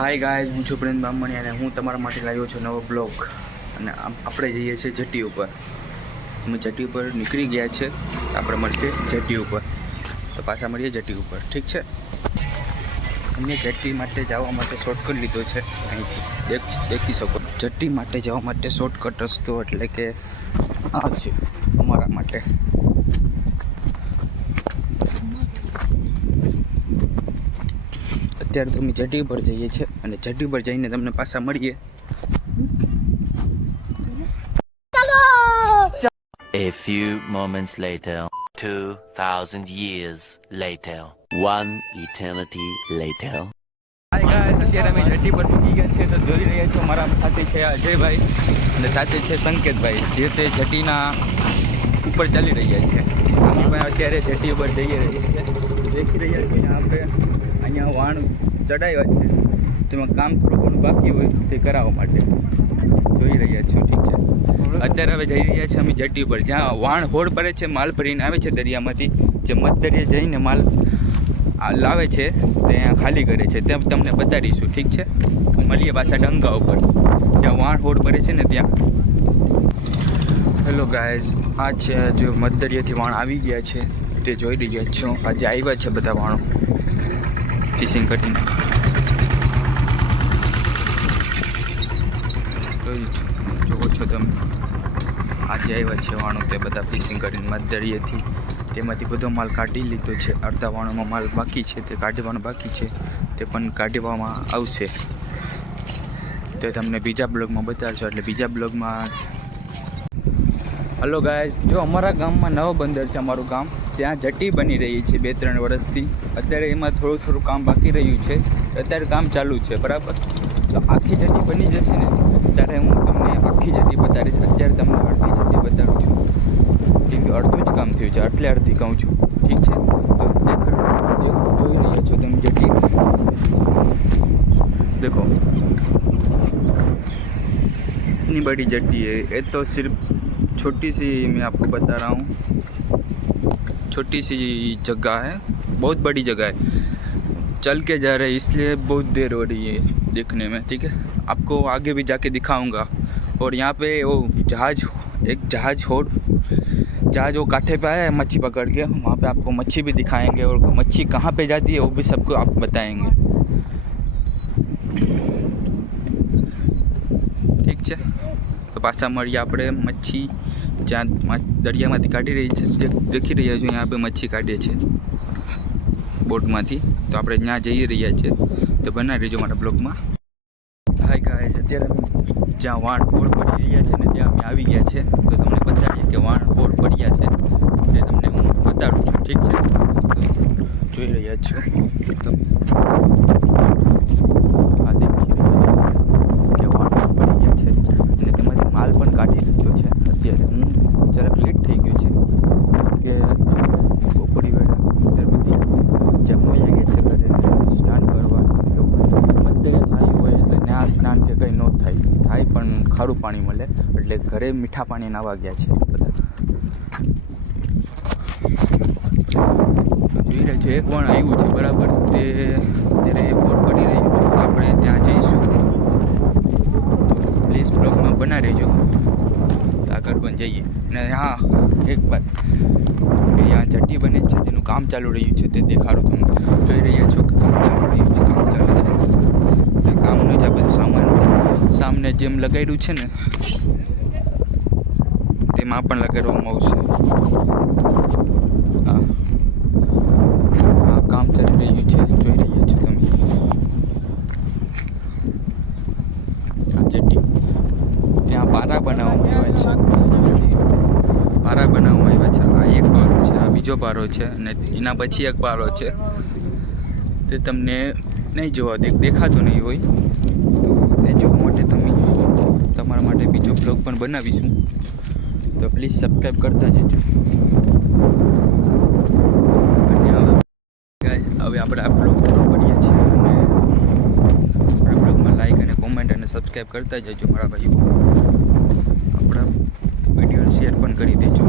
હાય ગાય હું છું પ્રેમ બામણી અને હું તમારા માટે લાવ્યો છું નવો બ્લોગ અને આપણે જઈએ છીએ જટી ઉપર. અમે જેટી ઉપર નીકળી ગયા છે. આપણે મળશે જટી ઉપર. તો પાછા મળીએ જટી ઉપર. ઠીક છે? અમે જટી માટે જવા માટે શોર્ટકટ લીધો છે. અહીંથી. દેખ, દેખી શકો. જટ્ટી માટે જવા માટે શોર્ટકટ રસ્તો એટલે કે આ છે. અમારા માટે. અત્યારે તો અમે જેટી પર જઈએ છીએ અને જટી પર જઈને તમને પાછા મળીએ. A few moments later, 2,000 years later, one eternity later. Hi guys અત્યારે અમે જટી પર પહોંચી ગયા છીએ તો જોઈ રહ્યા છો મારા સાથે છે અજયભાઈ અને સાથે છે સંકેતભાઈ જે તે જટીના ઉપર ચાલી રહ્યા છે. અમે પણ અત્યારે જટી ઉપર જઈ રહ્યા છીએ દેખી રહ્યા છીએ આપણે અહીંયા વાણ ચડાવ્યા છે. તેમાં કામ થોડું ઘણું બાકી હોય તે કરાવવા માટે જોઈ રહ્યા છીએ, ઠીક છે. અત્યારે હવે જઈ રહ્યા છીએ અમે જટી ઉપર. જ્યાં વાણ હોડ પડે છે, માલ ભરીને આવે છે દરિયામાંથી. જે મધદરિયે જઈને માલ લાવે છે, તે અહીંયા ખાલી કરે છે. તેમ તમને બતાડીશું, ઠીક છે? મળીએ પાછા ડંગા ઉપર. જ્યાં વાણ હોડ પડે છે ને ત્યાં. હેલો ગાયઝ આ છે, જો મધદરિયાથી વાણ આવી ગયા છે. તે જોઈ રહ્યા છો. આજે આવ્યા છે બધા વાણો ફિશિંગ કરીને જોવો છો તમે. આજે આવ્યા છે વાણો તે બધા ફિશિંગ કરીને મધદરિયેથી તેમાંથી બધો માલ કાઢી લીધો છે. અડધા વાણોમાં માલ બાકી છે. તે કાઢવાનો બાકી છે. તે પણ કાઢવામાં આવશે. તે તમને બીજા બ્લોગમાં બતાવશો. એટલે બીજા બ્લોગમાં હલો ગાઈઝ જો અમારા ગામમાં નવો બંદર છે, અમારું ગામ. ત્યાં જટી બની રહી છે બે, ત્રણ વર્ષથી. અત્યારે એમાં થોડું થોડું કામ બાકી રહ્યું છે. અત્યારે કામ ચાલુ છે, બરાબર? તો આખી જટી બની જશે ને, ત્યારે હું તમને આખી જટી બતાડીશ. અત્યારે તમને અડધી જટી બતાડું છું. કેમ કે અડધું જ કામ થયું છે એટલે અડધી કહું છું. ઠીક છે? તો જોઈ રહ્યા છો તમે જટી. દેખો. ની બડી જટ્ટી એ તો સિર્ફ छोटी सी मैं आपको बता रहा हूँ छोटी सी जगह है बहुत बड़ी जगह है चल के जा रहे हैं इसलिए बहुत देर हो रही है देखने में ठीक है आपको आगे भी जाके दिखाऊंगा और यहाँ पे वो जहाज एक जहाज हो जहाज वो कांठे पे आया है मच्छी पकड़ के वहाँ पे आपको मच्छी भी दिखाएंगे और मच्छी कहाँ पे जाती है वो भी सबको आप बताएंगे ઠીક છે તો પાછા મળીએ આપણે મચ્છી જ્યાં દરિયામાંથી કાઢી રહી છે દેખી રહ્યા છો અહીંયા આપણે મચ્છી કાઢીએ છીએ. બોટમાંથી. તો આપણે ત્યાં જઈ રહ્યા છીએ. તો બનાવી રહેજો મારા બ્લોગમાં. હાય ગાઈસ અત્યારે અમે જ્યાં વાણ બોટ પડી રહ્યા છે ને ત્યાં અમે આવી ગયા છે તો તમને બતાવીએ કે વાણ હોડ પડ્યા છે તે તમને હું બતાડું છું ઠીક છે તો જોઈ રહ્યા છો તમે આ દેખી રહ્યા છો કે વાણ હોડ પડી ગયા છે અને તેમાંથી માલ પણ કાઢી લીધો છે અત્યારે હું જરાક લેટ થઈ ગયો છે કે બપોરી વેળા અત્યારે બધી જમવા ગયા છે ઘરે ને સ્નાન કરવા બધે થાય હોય એટલે ત્યાં સ્નાન કે કંઈ ન થાય થાય પણ ખારું પાણી મળે, એટલે ઘરે મીઠા પાણી નાવા ગયા છે બધા. જોઈ રહ્યા છો, એક વણ આવ્યું છે, બરાબર? તે અત્યારે બોર પડી રહ્યું છે આપણે ત્યાં જઈશું. પ્લીઝ બ્લોગમાં બના રહેજો. આગળ પણ જઈએ. અને હા, એક વાત. અહીંયા જટ્ટી બને છે, તેનું કામ ચાલુ રહ્યું છે, તે દેખાડું તમને. જોઈ રહ્યા છો કે કામ ચાલુ રહ્યું છે, કામ ચાલે છે. કામનું જ આ બધું સામાન સામને જેમ લગાડ્યું છે ને, તેમાં પણ લગાડવામાં આવશે. હા. કામ ચાલી રહ્યું છે, જોઈ રહ્યા છો તમે. ત્યાં પારા બનાવવામાં આવ્યા છે. પારા બનાવવામાં આવ્યા છે. આ એક પારો છે, આ બીજો પારો છે અને એના પછી એક પારો છે. તે તમને નહીં જોવા દેખાતો નહીં હોય તો એ જોવા માટે તમે તમારા માટે બીજો બ્લોગ પણ બનાવીશું. તો પ્લીઝ સબસ્ક્રાઈબ કરતા જજો. હવે આપણે આ બ્લોગ પૂરો કરીએ છીએ અને આપણા બ્લોગમાં લાઈક અને કોમેન્ટ અને સબસ્ક્રાઈબ કરતા જજો મારા ભાઈઓ. આપણા વીડિયો શેર પણ કરી દેજો.